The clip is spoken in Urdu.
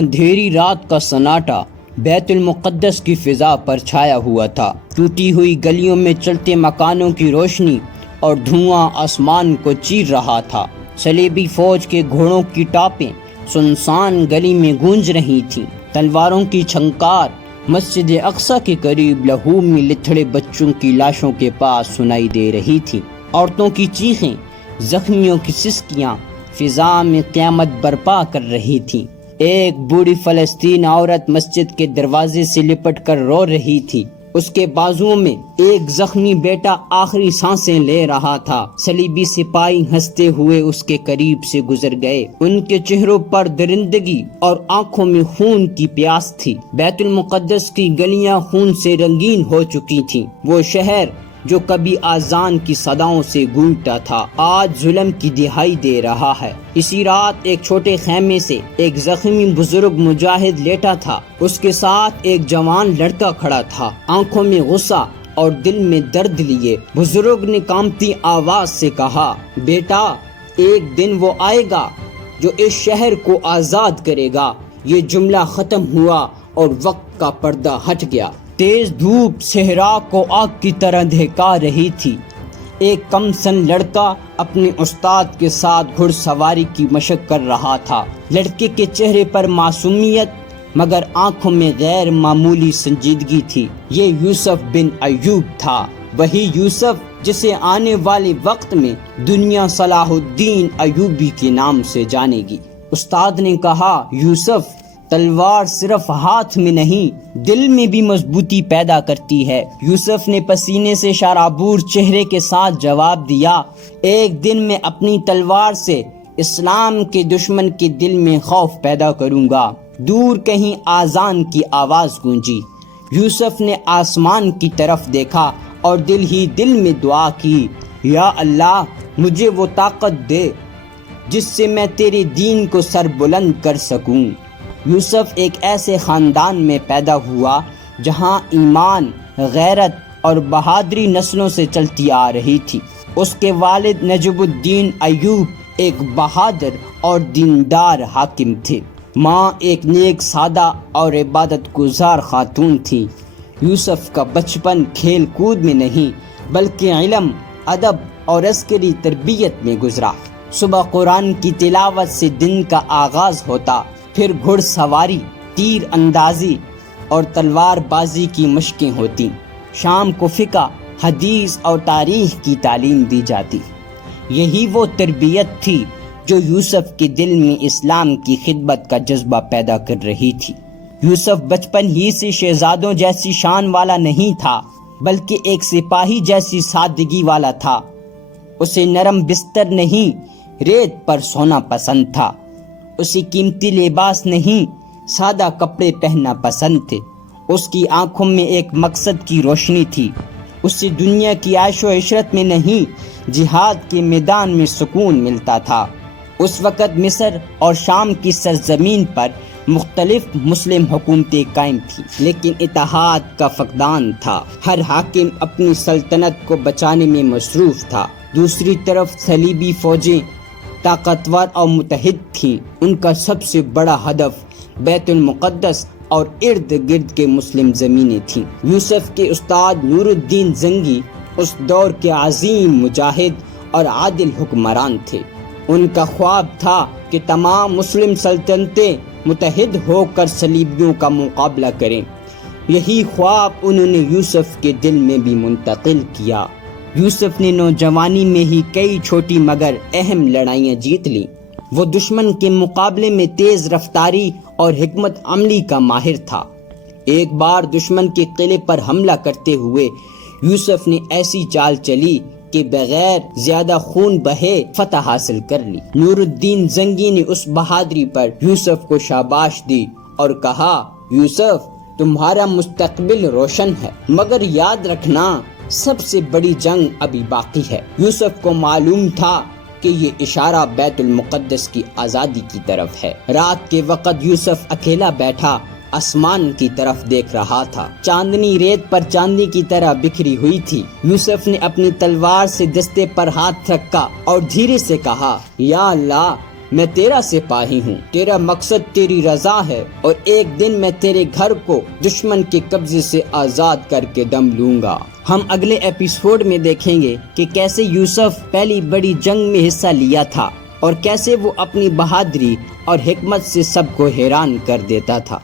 اندھیری رات کا سناٹا بیت المقدس کی فضا پر چھایا ہوا تھا۔ ٹوٹی ہوئی گلیوں میں چلتے مکانوں کی روشنی اور دھواں آسمان کو چیر رہا تھا۔ صلیبی فوج کے گھوڑوں کی ٹاپیں سنسان گلی میں گونج رہی تھیں۔ تلواروں کی چھنکار مسجد اقصی کے قریب لہو میں لتھڑے بچوں کی لاشوں کے پاس سنائی دے رہی تھی۔ عورتوں کی چیخیں، زخمیوں کی سسکیاں فضا میں قیامت برپا کر رہی تھیں۔ ایک بوڑھی فلسطین عورت مسجد کے دروازے سے لپٹ کر رو رہی تھی۔ اس کے بازوؤں میں ایک زخمی بیٹا آخری سانسیں لے رہا تھا۔ صلیبی سپاہی ہنستے ہوئے اس کے قریب سے گزر گئے۔ ان کے چہروں پر درندگی اور آنکھوں میں خون کی پیاس تھی۔ بیت المقدس کی گلیاں خون سے رنگین ہو چکی تھیں۔ وہ شہر جو کبھی آذان کی صداؤں سے گونجتا تھا، آج ظلم کی دہائی دے رہا ہے۔ اسی رات ایک چھوٹے خیمے سے ایک زخمی بزرگ مجاہد لیٹا تھا۔ اس کے ساتھ ایک جوان لڑکا کھڑا تھا، آنکھوں میں غصہ اور دل میں درد لیے۔ بزرگ نے کانپتی آواز سے کہا، بیٹا، ایک دن وہ آئے گا جو اس شہر کو آزاد کرے گا۔ یہ جملہ ختم ہوا اور وقت کا پردہ ہٹ گیا۔ تیز دھوپ صحرا کو آگ کی طرح دہکا رہی تھی۔ ایک کم سن لڑکا اپنے استاد کے ساتھ گھڑ سواری کی مشق کر رہا تھا۔ لڑکے کے چہرے پر معصومیت مگر آنکھوں میں غیر معمولی سنجیدگی تھی۔ یہ یوسف بن ایوب تھا، وہی یوسف جسے آنے والے وقت میں دنیا صلاح الدین ایوبی کے نام سے جانے گی۔ استاد نے کہا، یوسف، تلوار صرف ہاتھ میں نہیں، دل میں بھی مضبوطی پیدا کرتی ہے۔ یوسف نے پسینے سے شرابور چہرے کے ساتھ جواب دیا، ایک دن میں اپنی تلوار سے اسلام کے دشمن کے دل میں خوف پیدا کروں گا۔ دور کہیں آذان کی آواز گونجی۔ یوسف نے آسمان کی طرف دیکھا اور دل ہی دل میں دعا کی، یا اللہ، مجھے وہ طاقت دے جس سے میں تیرے دین کو سر بلند کر سکوں۔ یوسف ایک ایسے خاندان میں پیدا ہوا جہاں ایمان، غیرت اور بہادری نسلوں سے چلتی آ رہی تھی۔ اس کے والد نجب الدین ایوب ایک بہادر اور دیندار حاکم تھے۔ ماں ایک نیک، سادہ اور عبادت گزار خاتون تھی۔ یوسف کا بچپن کھیل کود میں نہیں بلکہ علم، ادب اور عسکری تربیت میں گزرا۔ صبح قرآن کی تلاوت سے دن کا آغاز ہوتا، پھر گھڑ سواری، تیر اندازی اور تلوار بازی کی مشقیں ہوتی۔ شام کو فقہ، حدیث اور تاریخ کی تعلیم دی جاتی۔ یہی وہ تربیت تھی جو یوسف کے دل میں اسلام کی خدمت کا جذبہ پیدا کر رہی تھی۔ یوسف بچپن ہی سے شہزادوں جیسی شان والا نہیں تھا بلکہ ایک سپاہی جیسی سادگی والا تھا۔ اسے نرم بستر نہیں، ریت پر سونا پسند تھا۔ اسے قیمتی لباس نہیں، سادہ کپڑے پہننا پسند تھے۔ اس کی آنکھوں میں ایک مقصد کی روشنی تھی۔ اسے دنیا کی عیش و عشرت میں نہیں، جہاد کے میدان میں سکون ملتا تھا۔ اس وقت مصر اور شام کی سرزمین پر مختلف مسلم حکومتیں قائم تھیں، لیکن اتحاد کا فقدان تھا۔ ہر حاکم اپنی سلطنت کو بچانے میں مصروف تھا۔ دوسری طرف صلیبی فوجیں طاقتور اور متحد تھیں۔ ان کا سب سے بڑا ہدف بیت المقدس اور ارد گرد کے مسلم زمینیں تھیں۔ یوسف کے استاد نور الدین زنگی اس دور کے عظیم مجاہد اور عادل حکمران تھے۔ ان کا خواب تھا کہ تمام مسلم سلطنتیں متحد ہو کر صلیبیوں کا مقابلہ کریں۔ یہی خواب انہوں نے یوسف کے دل میں بھی منتقل کیا۔ یوسف نے نوجوانی میں ہی کئی چھوٹی مگر اہم لڑائیاں جیت لیں۔ وہ دشمن کے مقابلے میں تیز رفتاری اور حکمت عملی کا ماہر تھا۔ ایک بار دشمن کے قلعے پر حملہ کرتے ہوئے یوسف نے ایسی چال چلی کہ بغیر زیادہ خون بہے فتح حاصل کر لی۔ نور الدین زنگی نے اس بہادری پر یوسف کو شاباش دی اور کہا، یوسف، تمہارا مستقبل روشن ہے، مگر یاد رکھنا سب سے بڑی جنگ ابھی باقی ہے۔ یوسف کو معلوم تھا کہ یہ اشارہ بیت المقدس کی آزادی کی طرف ہے۔ رات کے وقت یوسف اکیلا بیٹھا آسمان کی طرف دیکھ رہا تھا۔ چاندنی ریت پر چاندی کی طرح بکھری ہوئی تھی۔ یوسف نے اپنی تلوار سے دستے پر ہاتھ رکھا اور دھیرے سے کہا، یا اللہ، میں تیرا سپاہی ہوں، تیرا مقصد تیری رضا ہے، اور ایک دن میں تیرے گھر کو دشمن کے قبضے سے آزاد کر کے دم لوں گا۔ ہم اگلے ایپیسوڈ میں دیکھیں گے کہ کیسے یوسف پہلی بڑی جنگ میں حصہ لیا تھا اور کیسے وہ اپنی بہادری اور حکمت سے سب کو حیران کر دیتا تھا۔